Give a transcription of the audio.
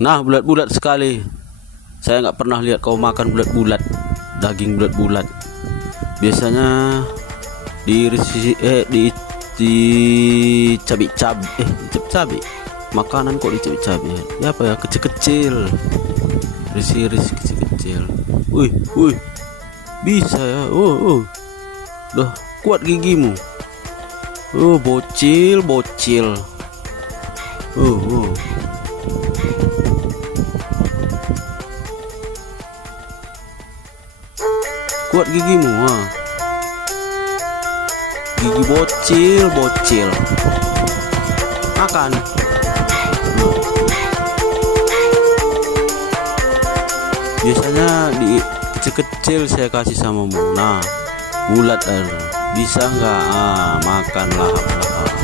Nah, bulat-bulat sekali. Saya nggak pernah lihat kau makan bulat-bulat, daging bulat-bulat. Biasanya diiris di cabai makanan kok dicabik-cabik ya, apa ya, kecil-kecil, iris-iris kecil-kecil. Wih, bisa ya. Duh, kuat gigimu. Bocil. Kuat gigimu, gigi bocil. Makan. Biasanya di kecil-kecil saya kasih samamu. Nah, bulat bisa nggak? Makan lahap-lahap.